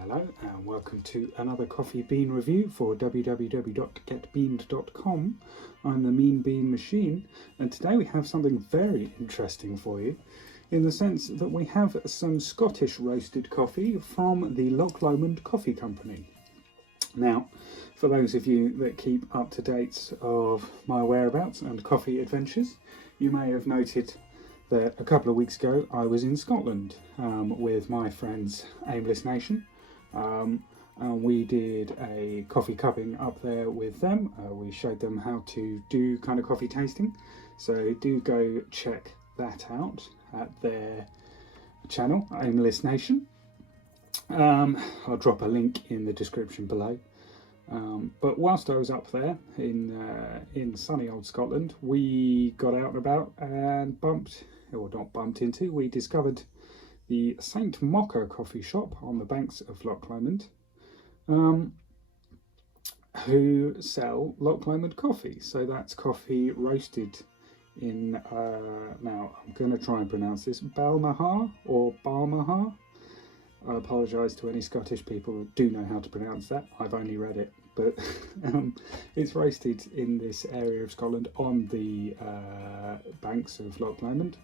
Hello and welcome to another coffee bean review for www.getbeaned.com. I'm the Mean Bean Machine, and today we have something very interesting for you, in the sense that we have some Scottish roasted coffee from the Loch Lomond Coffee Company. Now, for those of you that keep up to date of my whereabouts and coffee adventures, you may have noted that a couple of weeks ago I was in Scotland with my friends Aimless Nation. We did a coffee cupping up there with them. We showed them how to do kind of coffee tasting, so do go check that out at their channel, Aimless Nation. I'll drop a link in the description below. But whilst I was up there in sunny old Scotland, we got out and about and we discovered the St Mocha coffee shop on the banks of Loch Lomond, who sell Loch Lomond coffee. So that's coffee roasted in, now I'm going to try and pronounce this, Balmaha or Balmaha. I apologise to any Scottish people who do know how to pronounce that. I've only read it, but it's roasted in this area of Scotland on the banks of Loch Lomond.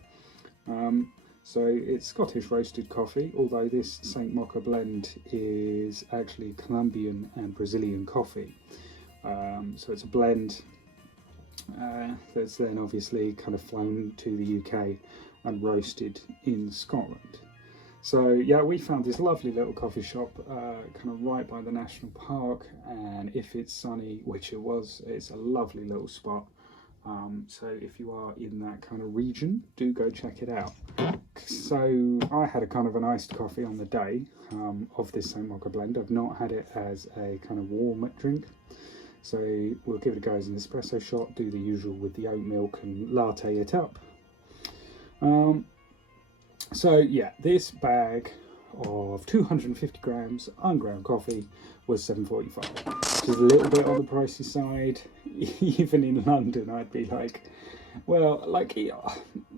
So it's Scottish roasted coffee, although this St Mocha blend is actually Colombian and Brazilian coffee. So it's a blend that's then obviously kind of flown to the UK and roasted in Scotland. So yeah, we found this lovely little coffee shop kind of right by the national park, and if it's sunny, which it was, it's a lovely little spot. So if you are in that kind of region, do go check it out. So I had a kind of an iced coffee on the day of this St Mocha blend. I've not had it as a kind of warm drink, so we'll give it a go as an espresso shot, do the usual with the oat milk and latte it up. So yeah, this bag of 250 grams unground coffee was $7.45, which is a little bit on the pricey side. Even in London, I'd be like, well, like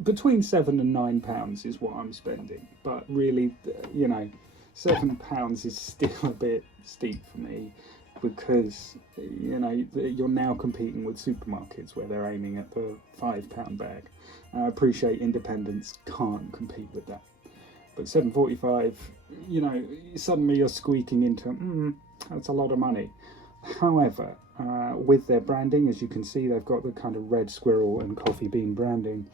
between £7 and £9 is what I'm spending. But really, you know, £7 is still a bit steep for me, because you know you're now competing with supermarkets where they're aiming at the £5 bag. I appreciate independents can't compete with that, but $7.45, you know, suddenly you're squeaking into that's a lot of money. However, with their branding, as you can see, they've got the kind of red squirrel and coffee bean branding,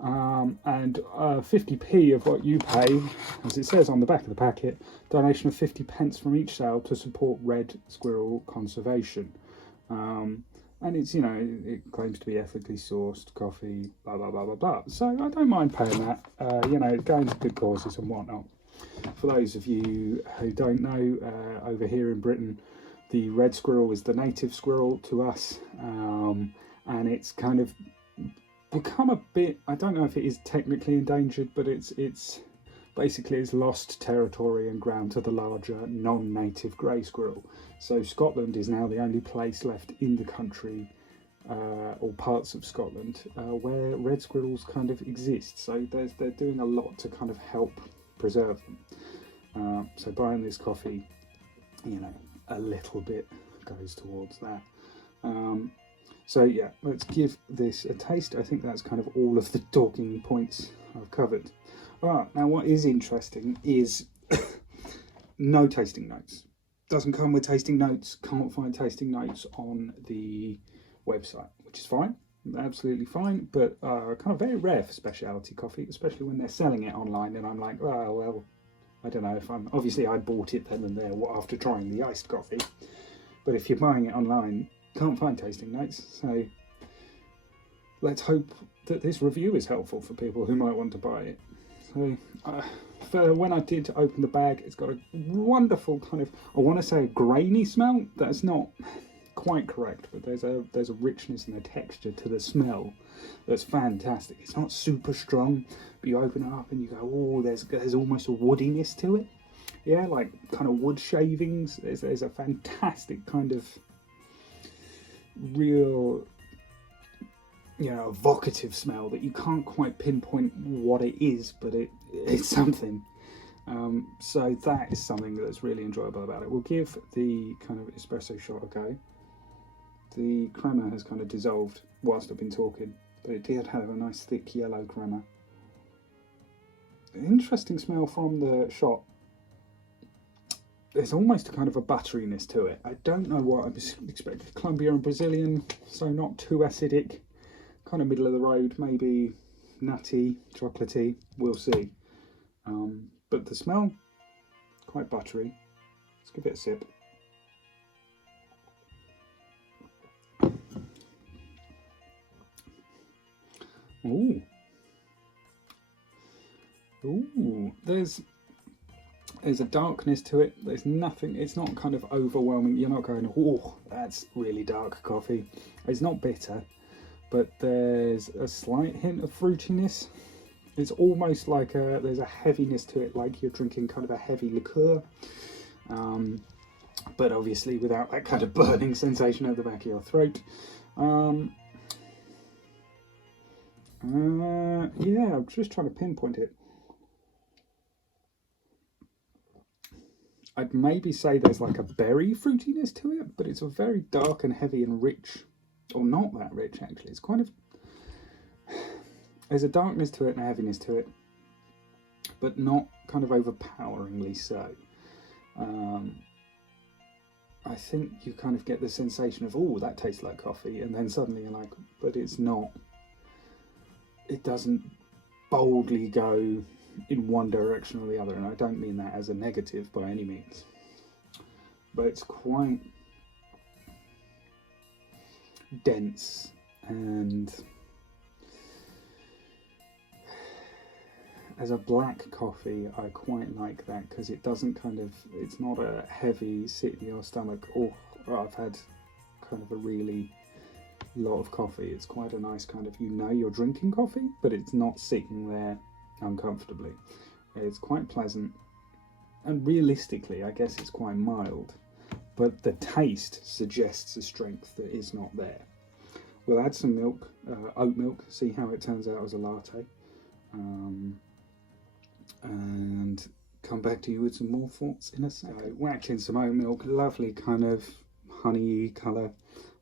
and 50p of what you pay, as it says on the back of the packet, donation of 50 pence from each sale to support red squirrel conservation. And it's, you know, it claims to be ethically sourced coffee, blah blah blah blah blah. So I don't mind paying that, you know, going to good causes and whatnot. For those of you who don't know, over here in Britain, the red squirrel is the native squirrel to us, and it's kind of become a bit, I don't know if it is technically endangered, but it's basically it's lost territory and ground to the larger non-native grey squirrel. So Scotland is now the only place left in the country, or parts of Scotland, where red squirrels kind of exist. So they're doing a lot to kind of help preserve them. So buying this coffee, you know, a little bit goes towards that. So yeah, let's give this a taste. I think that's kind of all of the talking points I've covered. Alright, now what is interesting is no tasting notes. Doesn't come with tasting notes, can't find tasting notes on the website, which is fine, absolutely fine, but kind of very rare for specialty coffee, especially when they're selling it online, and I'm like, oh, well, I don't know if I'm, obviously I bought it then and there after trying the iced coffee, but if you're buying it online, can't find tasting notes, so let's hope that this review is helpful for people who might want to buy it. So when I did open the bag, it's got a wonderful kind of, I want to say a grainy smell. That's not quite correct, but there's a richness and a texture to the smell that's fantastic. It's not super strong, but you open it up and you go, oh, there's almost a woodiness to it. Yeah, like kind of wood shavings. There's a fantastic kind of real, you know, evocative smell that you can't quite pinpoint what it is, but it's something. So that is something that's really enjoyable about it. We'll give the kind of espresso shot a go. The crema has kind of dissolved whilst I've been talking, but it did have a nice thick yellow crema. Interesting smell from the shot. There's almost a kind of a butteriness to it. I don't know what I expected. Colombia and Brazilian, so not too acidic. Kind of middle of the road, maybe nutty, chocolatey. We'll see. But the smell, quite buttery. Let's give it a sip. Ooh. Ooh, there's a darkness to it. There's nothing, it's not kind of overwhelming. You're not going, oh, that's really dark coffee. It's not bitter, but there's a slight hint of fruitiness. It's almost like there's a heaviness to it, like you're drinking kind of a heavy liqueur. But obviously without that kind of burning sensation at the back of your throat. Yeah, I'm just trying to pinpoint it. I'd maybe say there's like a berry fruitiness to it, but it's a very dark and heavy and rich, or not that rich actually. It's kind of, there's a darkness to it and a heaviness to it, but not kind of overpoweringly so. I think you kind of get the sensation of, oh, that tastes like coffee, and then suddenly you're like, but it's not. It doesn't boldly go in one direction or the other, and I don't mean that as a negative by any means, but it's quite dense, and as a black coffee I quite like that because it doesn't kind of, it's not a heavy sit in your stomach, oh, I've had kind of a really lot of coffee. It's quite a nice kind of, you know you're drinking coffee, but it's not sitting there uncomfortably. It's quite pleasant, and realistically I guess it's quite mild, but the taste suggests a strength that is not there. We'll add some milk, oat milk, see how it turns out as a latte, and come back to you with some more thoughts in a second. Whack in some oat milk, lovely kind of honey colour,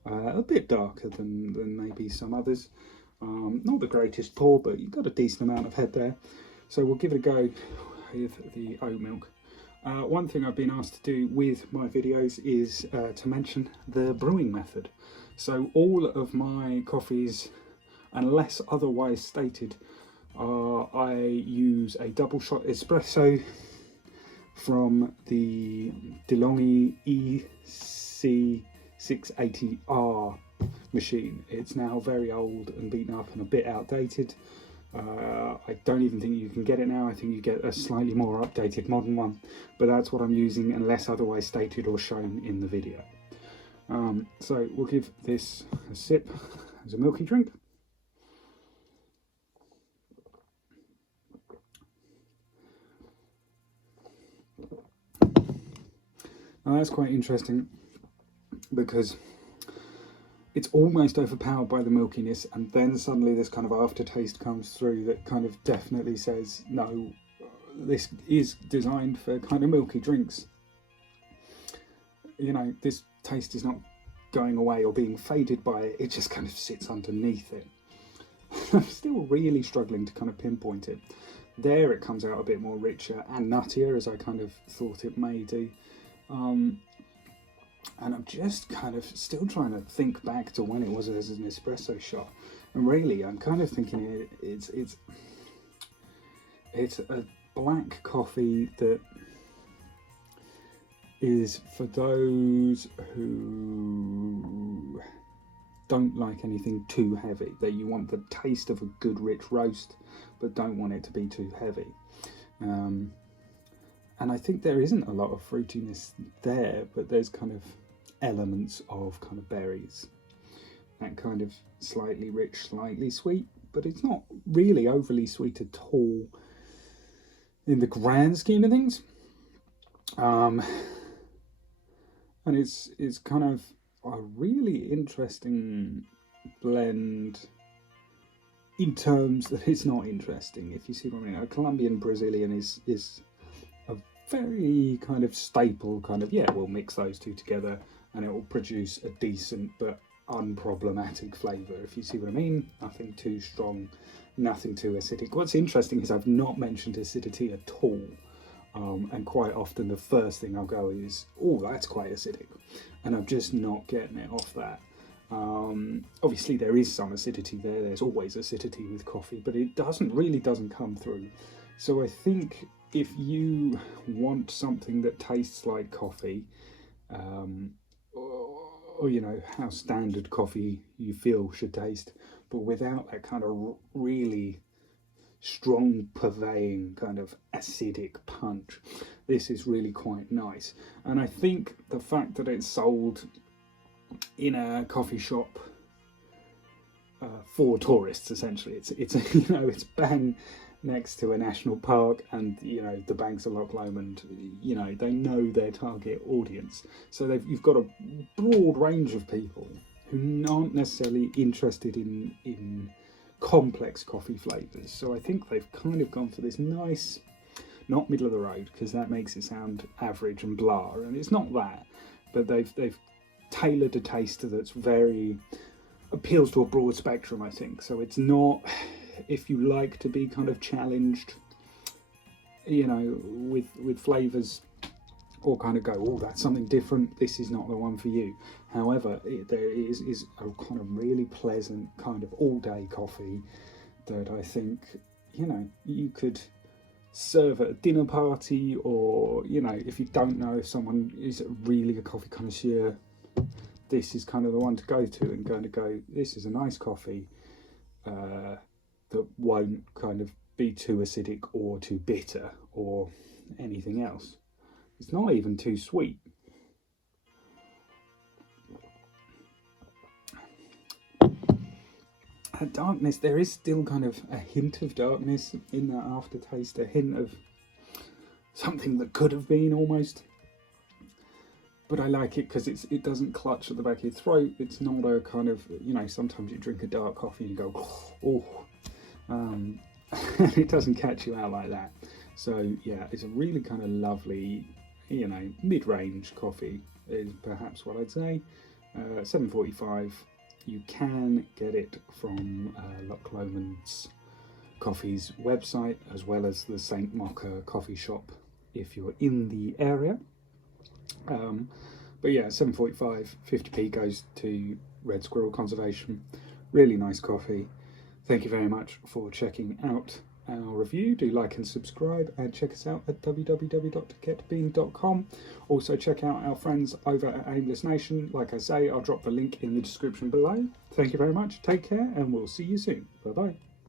a bit darker than maybe some others. Not the greatest pour, but you've got a decent amount of head there. So we'll give it a go with the oat milk. One thing I've been asked to do with my videos is to mention the brewing method. So all of my coffees, unless otherwise stated, I use a double shot espresso from the DeLonghi EC680R machine. It's now very old and beaten up and a bit outdated. I don't even think you can get it now. I think you get a slightly more updated modern one, but that's what I'm using unless otherwise stated or shown in the video. So we'll give this a sip as a milky drink. Now that's quite interesting because it's almost overpowered by the milkiness, and then suddenly this kind of aftertaste comes through that kind of definitely says, no, this is designed for kind of milky drinks. You know, this taste is not going away or being faded by it, it just kind of sits underneath it. I'm still really struggling to kind of pinpoint it. There it comes out a bit more richer and nuttier, as I kind of thought it may do. And I'm just kind of still trying to think back to when it was as an espresso shot, and really I'm kind of thinking it's a black coffee that is for those who don't like anything too heavy, that you want the taste of a good rich roast but don't want it to be too heavy. And I think there isn't a lot of fruitiness there, but there's kind of elements of kind of berries. That kind of slightly rich, slightly sweet, but it's not really overly sweet at all in the grand scheme of things. And it's kind of a really interesting blend in terms that it's not interesting, if you see what I mean. A Colombian Brazilian is very kind of staple kind of, yeah, we'll mix those two together and it will produce a decent but unproblematic flavour, if you see what I mean. Nothing too strong, nothing too acidic. What's interesting is I've not mentioned acidity at all. And quite often the first thing I'll go is, oh, that's quite acidic. And I'm just not getting it off that. Obviously there is some acidity there. There's always acidity with coffee, but it really doesn't come through. So I think if you want something that tastes like coffee, or you know, how standard coffee you feel should taste, but without that kind of really strong purveying kind of acidic punch, this is really quite nice. And I think the fact that it's sold in a coffee shop for tourists, essentially, it's you know, it's bang next to a national park and, you know, the banks of Loch Lomond, you know, they know their target audience, so you've got a broad range of people who aren't necessarily interested in complex coffee flavours. So I think they've kind of gone for this nice, not middle of the road, because that makes it sound average and blah, and it's not that, but they've tailored a taste that's very appeals to a broad spectrum, I think. So it's not, if you like to be kind of challenged, you know, with flavours, or kind of go, oh, that's something different, this is not the one for you. However, there is a kind of really pleasant kind of all-day coffee that I think, you know, you could serve at a dinner party, or, you know, if you don't know if someone is really a coffee connoisseur, this is kind of the one to go to and kind of go, this is a nice coffee that won't kind of be too acidic or too bitter or anything else. It's not even too sweet. Darkness, there is still kind of a hint of darkness in that aftertaste, a hint of something that could have been almost. But I like it because it doesn't clutch at the back of your throat. It's not a kind of, you know, sometimes you drink a dark coffee and you go, oh, it doesn't catch you out like that. So yeah, it's a really kind of lovely, you know, mid-range coffee is perhaps what I'd say. $7.45. You can get it from Loch Lomond's Coffee's website, as well as the St Mocha coffee shop if you're in the area. But yeah, $7.45, 50p goes to Red Squirrel Conservation. Really nice coffee. Thank you very much for checking out our review. Do like and subscribe, and check us out at www.getbean.com. Also check out our friends over at Aimless Nation. Like I say, I'll drop the link in the description below. Thank you very much, take care, and we'll see you soon. Bye bye.